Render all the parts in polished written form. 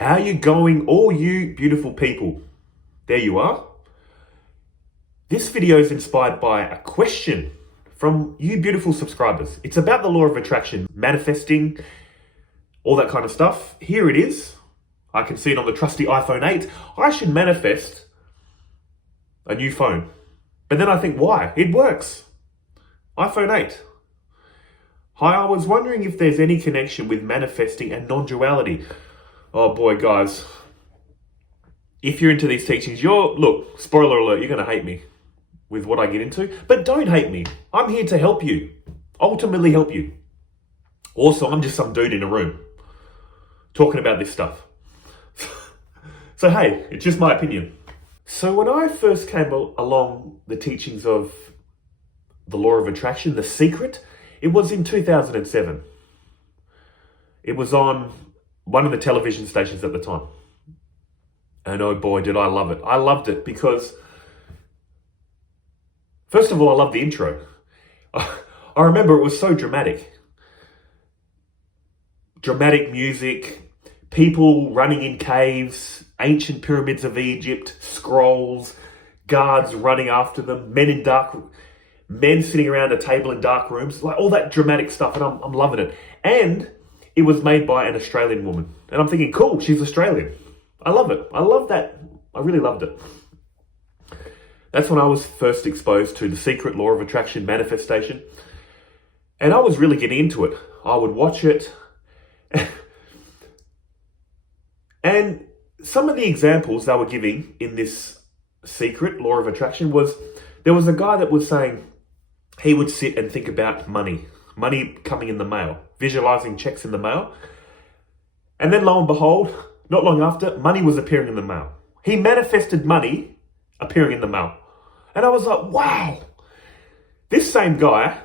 How you going, all you beautiful people? There you are. This video is inspired by a question from you beautiful subscribers. It's about the law of attraction, manifesting, all that kind of stuff. Here it is. I can see it on the trusty iPhone 8. I should manifest a new phone. But then I think, why? It works. iPhone 8. Hi, I was wondering if there's any connection with manifesting and non-duality. Oh boy, guys. If you're into these teachings, look, spoiler alert, you're going to hate me with what I get into. But don't hate me. I'm here to help you. Ultimately help you. Also, I'm just some dude in a room talking about this stuff. So hey, it's just my opinion. So when I first came along the teachings of the law of attraction, The Secret, it was in 2007. It was on one of the television stations at the time. And oh boy, did I love it. I loved it because, first of all, I loved the intro. I remember it was so dramatic. Dramatic music, people running in caves, ancient pyramids of Egypt, scrolls, guards running after them, men sitting around a table in dark rooms, like all that dramatic stuff, and I'm loving it. And it was made by an Australian woman. And I'm thinking, cool, she's Australian. I love it. I love that. I really loved it. That's when I was first exposed to The Secret, Law of Attraction, Manifestation. And I was really getting into it. I would watch it. And some of the examples they were giving in this Secret, Law of Attraction, was there was a guy that was saying he would sit and think about money coming in the mail, visualizing checks in the mail. And then lo and behold, not long after, money was appearing in the mail. He manifested money appearing in the mail. And I was like, wow. This same guy,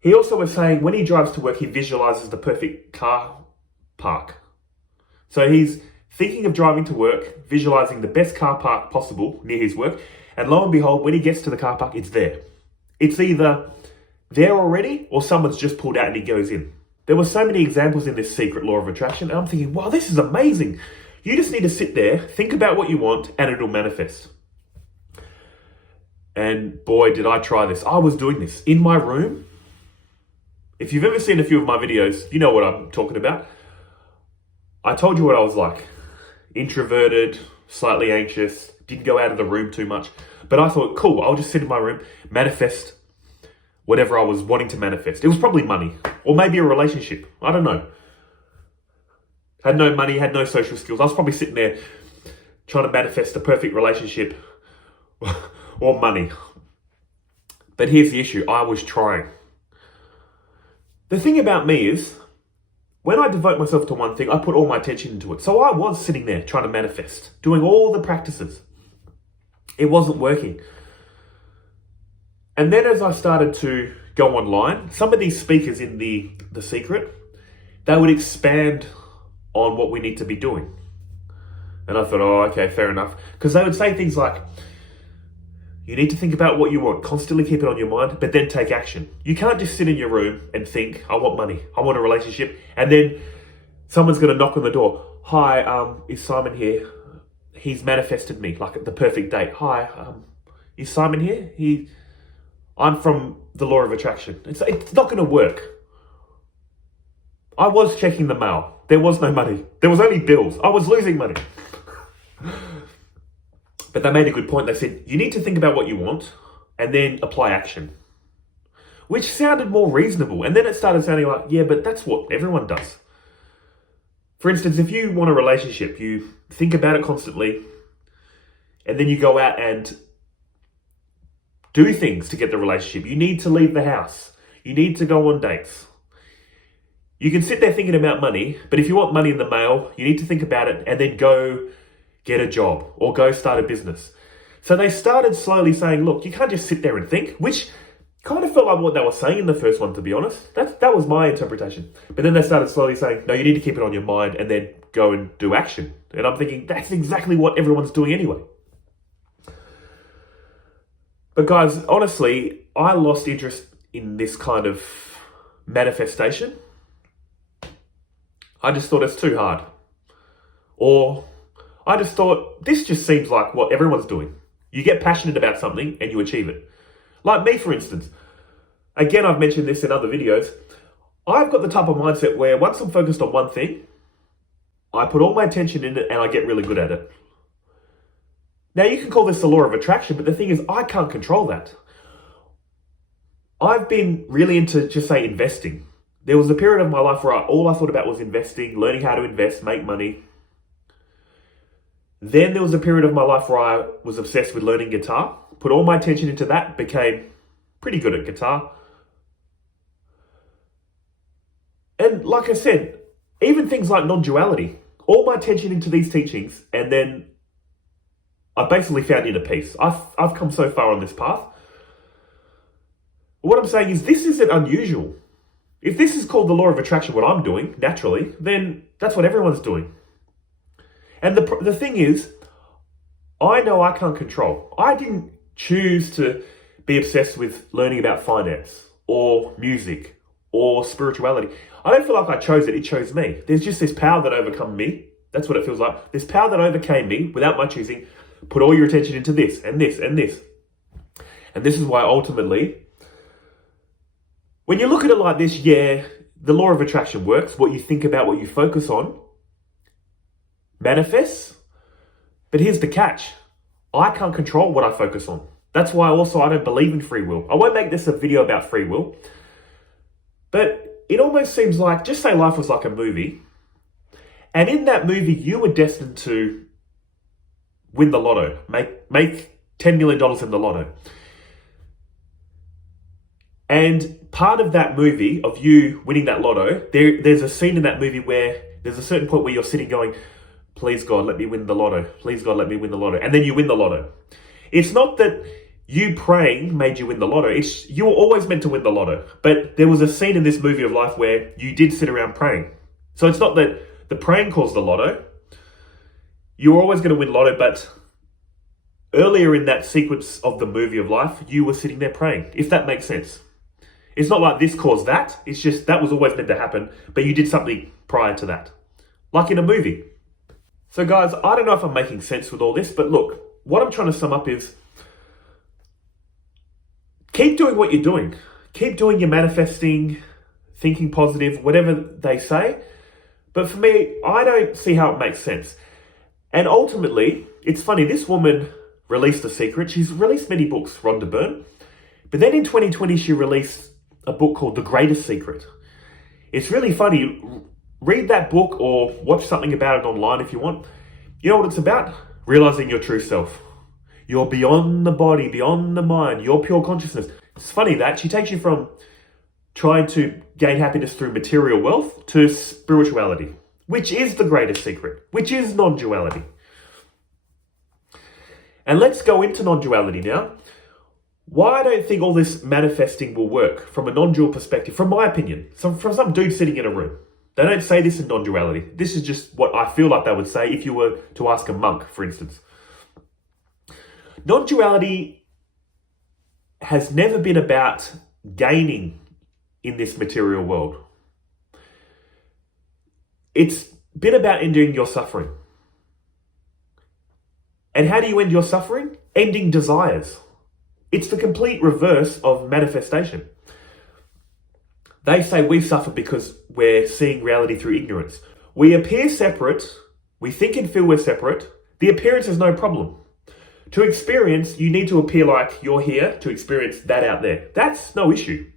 he also was saying when he drives to work, he visualizes the perfect car park. So he's thinking of driving to work, visualizing the best car park possible near his work. And lo and behold, when he gets to the car park, it's there. It's either there already or someone's just pulled out and he goes in. There were so many examples in this Secret Law of Attraction. And I'm thinking, wow, this is amazing. You just need to sit there, think about what you want, and it'll manifest. And boy, did I try this. I was doing this in my room. If you've ever seen a few of my videos, you know what I'm talking about. I told you what I was like. Introverted, slightly anxious, didn't go out of the room too much. But I thought, cool, I'll just sit in my room, manifest whatever I was wanting to manifest. It was probably money, or maybe a relationship. I don't know. Had no money, had no social skills. I was probably sitting there trying to manifest a perfect relationship or money. But here's the issue. I was trying. The thing about me is, when I devote myself to one thing, I put all my attention into it. So I was sitting there trying to manifest, doing all the practices. It wasn't working. And then as I started to go online, some of these speakers in The Secret, they would expand on what we need to be doing. And I thought, oh, okay, fair enough. Because they would say things like, you need to think about what you want, constantly keep it on your mind, but then take action. You can't just sit in your room and think, I want money, I want a relationship, and then someone's going to knock on the door. Hi, is Simon here? He's manifested me, like the perfect date. Hi, is Simon here? I'm from the Law of Attraction. It's not going to work. I was checking the mail. There was no money. There was only bills. I was losing money. But they made a good point. They said, you need to think about what you want and then apply action. Which sounded more reasonable. And then it started sounding like, yeah, but that's what everyone does. For instance, if you want a relationship, you think about it constantly and then you go out and do things to get the relationship. You need to leave the house. You need to go on dates. You can sit there thinking about money, but if you want money in the mail, you need to think about it and then go get a job or go start a business. So they started slowly saying, look, you can't just sit there and think, which kind of felt like what they were saying in the first one, to be honest. That was my interpretation. But then they started slowly saying, no, you need to keep it on your mind and then go and do action. And I'm thinking, that's exactly what everyone's doing anyway. But guys, honestly, I lost interest in this kind of manifestation. I just thought it's too hard. Or I just thought, this just seems like what everyone's doing. You get passionate about something and you achieve it. Like me, for instance. Again, I've mentioned this in other videos. I've got the type of mindset where once I'm focused on one thing, I put all my attention in it and I get really good at it. Now, you can call this the law of attraction, but the thing is, I can't control that. I've been really into, just say, investing. There was a period of my life where all I thought about was investing, learning how to invest, make money. Then there was a period of my life where I was obsessed with learning guitar, put all my attention into that, became pretty good at guitar. And like I said, even things like non-duality, all my attention into these teachings, and then I basically found inner peace. I've come so far on this path. What I'm saying is, this isn't unusual. If this is called the law of attraction, what I'm doing, naturally, then that's what everyone's doing. And the thing is, I know I can't control. I didn't choose to be obsessed with learning about finance or music or spirituality. I don't feel like I chose it, it chose me. There's just this power that overcome me. That's what it feels like. This power that overcame me without my choosing. Put all your attention into this and this and this. And this is why ultimately, when you look at it like this, yeah, the law of attraction works. What you think about, what you focus on, manifests. But here's the catch. I can't control what I focus on. That's why also I don't believe in free will. I won't make this a video about free will. But it almost seems like, just say life was like a movie. And in that movie, you were destined to win the lotto, make $10 million in the lotto. And part of that movie, of you winning that lotto, there's a scene in that movie where there's a certain point where you're sitting going, please God, let me win the lotto. Please God, let me win the lotto. And then you win the lotto. It's not that you praying made you win the lotto. You were always meant to win the lotto. But there was a scene in this movie of life where you did sit around praying. So it's not that the praying caused the lotto. You were always going to win lotto, but earlier in that sequence of the movie of life, you were sitting there praying, if that makes sense. It's not like this caused that. It's just that was always meant to happen, but you did something prior to that. Like in a movie. So guys, I don't know if I'm making sense with all this, but look, what I'm trying to sum up is, keep doing what you're doing. Keep doing your manifesting, thinking positive, whatever they say. But for me, I don't see how it makes sense. And ultimately, it's funny, this woman released a secret. She's released many books, Rhonda Byrne. But then in 2020, she released a book called The Greatest Secret. It's really funny. Read that book or watch something about it online if you want. You know what it's about? Realizing your true self. You're beyond the body, beyond the mind, your pure consciousness. It's funny that she takes you from trying to gain happiness through material wealth to spirituality, which is the greatest secret, which is non-duality. And let's go into non-duality now. Why I don't think all this manifesting will work from a non-dual perspective, from my opinion, from some dude sitting in a room. They don't say this in non-duality. This is just what I feel like they would say if you were to ask a monk, for instance. Non-duality has never been about gaining in this material world. It's been about ending your suffering. And how do you end your suffering? Ending desires. It's the complete reverse of manifestation. They say we suffer because we're seeing reality through ignorance. We appear separate. We think and feel we're separate. The appearance is no problem. To experience, you need to appear like you're here to experience that out there. That's no issue.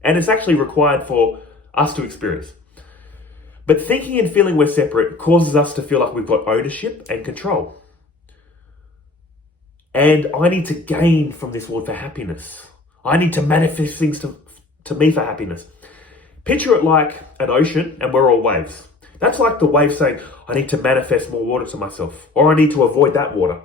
And it's actually required for us to experience. But thinking and feeling we're separate causes us to feel like we've got ownership and control. And I need to gain from this world for happiness. I need to manifest things to me for happiness. Picture it like an ocean and we're all waves. That's like the wave saying, I need to manifest more water to myself, or I need to avoid that water.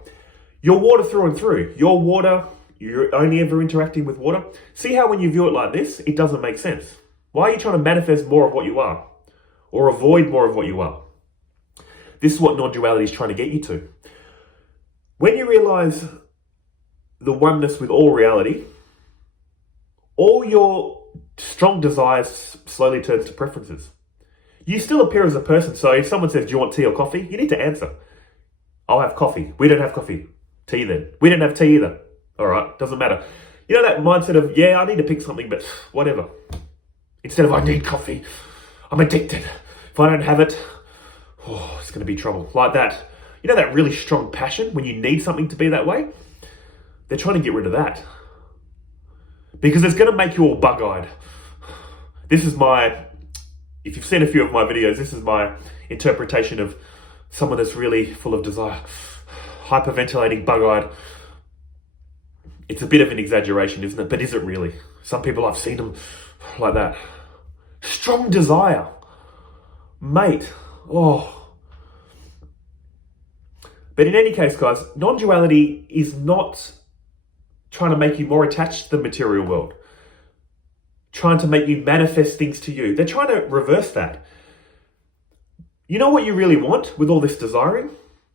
You're water through and through. You're water, you're only ever interacting with water. See how when you view it like this, it doesn't make sense. Why are you trying to manifest more of what you are? Or avoid more of what you are? This is what non-duality is trying to get you to. When you realize the oneness with all reality, all your strong desires slowly turns to preferences. You still appear as a person. So if someone says, do you want tea or coffee? You need to answer. I'll have coffee. We don't have coffee. Tea then. We don't have tea either. All right, doesn't matter. You know that mindset of, yeah, I need to pick something, but whatever. Instead of, I need coffee. I'm addicted. If I don't have it, it's going to be trouble. Like that. You know that really strong passion when you need something to be that way? They're trying to get rid of that. Because it's going to make you all bug-eyed. This is if you've seen a few of my videos, this is my interpretation of someone that's really full of desire. Hyperventilating, bug-eyed. It's a bit of an exaggeration, isn't it? But is it really? Some people, I've seen them like that. Strong desire. Mate. Oh. But in any case, guys, non-duality is not trying to make you more attached to the material world. Trying to make you manifest things to you. They're trying to reverse that. You know what you really want with all this desiring?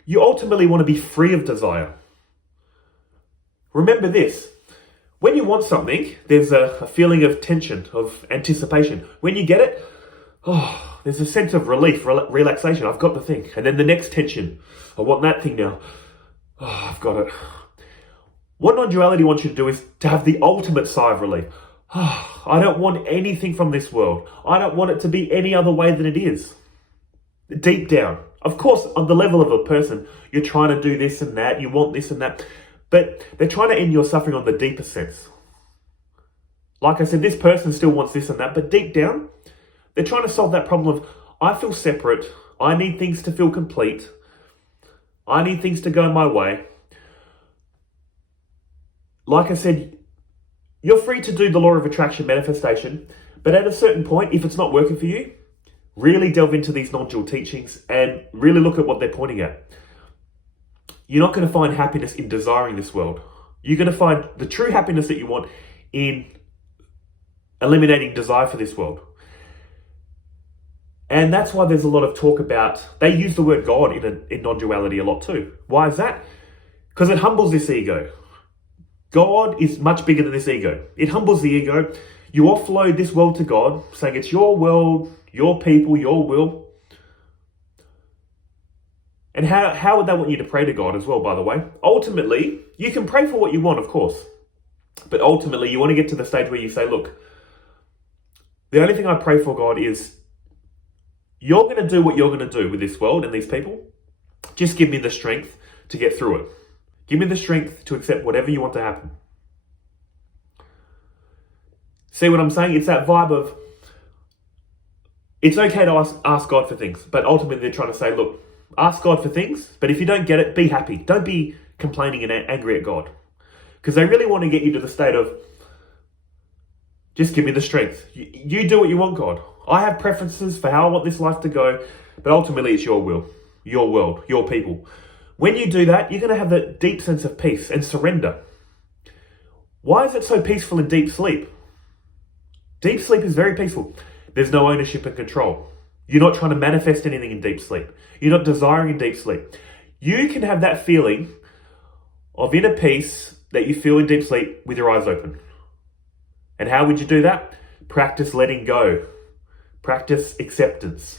You ultimately want to be free of desire. Remember this. When you want something, there's a feeling of tension, of anticipation. When you get it, there's a sense of relief, relaxation. I've got the thing. And then the next tension. I want that thing now. I've got it. What non-duality wants you to do is to have the ultimate sigh of relief. I don't want anything from this world. I don't want it to be any other way than it is. Deep down. Of course, on the level of a person, you're trying to do this and that. You want this and that. But they're trying to end your suffering on the deeper sense. Like I said, this person still wants this and that. But deep down, they're trying to solve that problem of, I feel separate. I need things to feel complete. I need things to go my way. Like I said, you're free to do the law of attraction manifestation, but at a certain point, if it's not working for you, really delve into these non-dual teachings and really look at what they're pointing at. You're not going to find happiness in desiring this world. You're going to find the true happiness that you want in eliminating desire for this world. And that's why there's a lot of talk about, they use the word God in non-duality a lot too. Why is that? Because it humbles this ego. God is much bigger than this ego. It humbles the ego. You offload this world to God, saying it's your world, your people, your will. And how would they want you to pray to God as well, by the way? Ultimately, you can pray for what you want, of course. But ultimately, you want to get to the stage where you say, look, the only thing I pray for, God, is you're going to do what you're going to do with this world and these people. Just give me the strength to get through it. Give me the strength to accept whatever you want to happen. See what I'm saying? It's that vibe of, it's okay to ask God for things, but ultimately they're trying to say, look, ask God for things, but if you don't get it, be happy. Don't be complaining and angry at God. Because they really want to get you to the state of, just give me the strength. You do what you want, God. I have preferences for how I want this life to go, but ultimately it's your will, your world, your people. When you do that, you're going to have a deep sense of peace and surrender. Why is it so peaceful in deep sleep? Deep sleep is very peaceful. There's no ownership and control. You're not trying to manifest anything in deep sleep. You're not desiring in deep sleep. You can have that feeling of inner peace that you feel in deep sleep with your eyes open. And how would you do that? Practice letting go. Practice acceptance.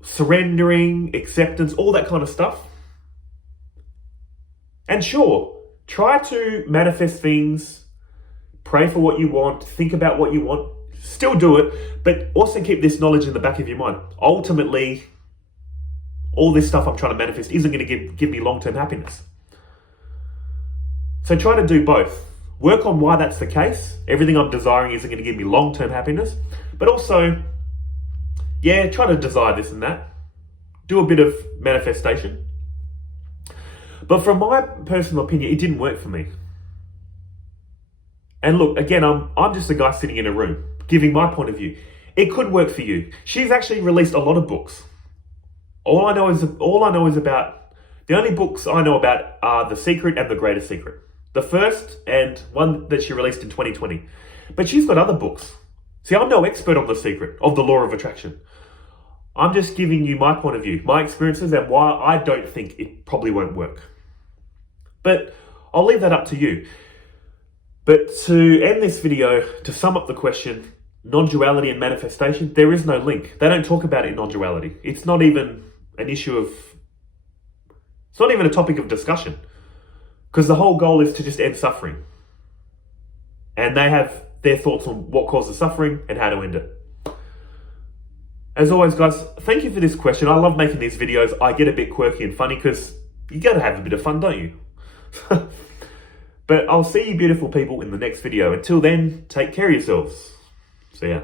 Surrendering, acceptance, all that kind of stuff. And sure, try to manifest things, pray for what you want, think about what you want, still do it, but also keep this knowledge in the back of your mind. Ultimately, all this stuff I'm trying to manifest isn't going to give me long-term happiness. So try to do both. Work on why that's the case. Everything I'm desiring isn't going to give me long-term happiness, but also, yeah, try to desire this and that. Do a bit of manifestation. But from my personal opinion, it didn't work for me. And look, again, I'm just a guy sitting in a room, giving my point of view. It could work for you. She's actually released a lot of books. All I know is about, the only books I know about are The Secret and The Greater Secret. The first and one that she released in 2020. But she's got other books. See, I'm no expert on The Secret, of the law of attraction. I'm just giving you my point of view, my experiences, and why I don't think it probably won't work. But I'll leave that up to you. But to end this video, to sum up the question, non-duality and manifestation, there is no link. They don't talk about it in non-duality. It's not even an issue of, it's not even a topic of discussion. Because the whole goal is to just end suffering. And they have their thoughts on what causes suffering and how to end it. As always, guys, thank you for this question. I love making these videos. I get a bit quirky and funny because you gotta have a bit of fun, don't you? But I'll see you beautiful people in the next video. Until then, take care of yourselves. See ya.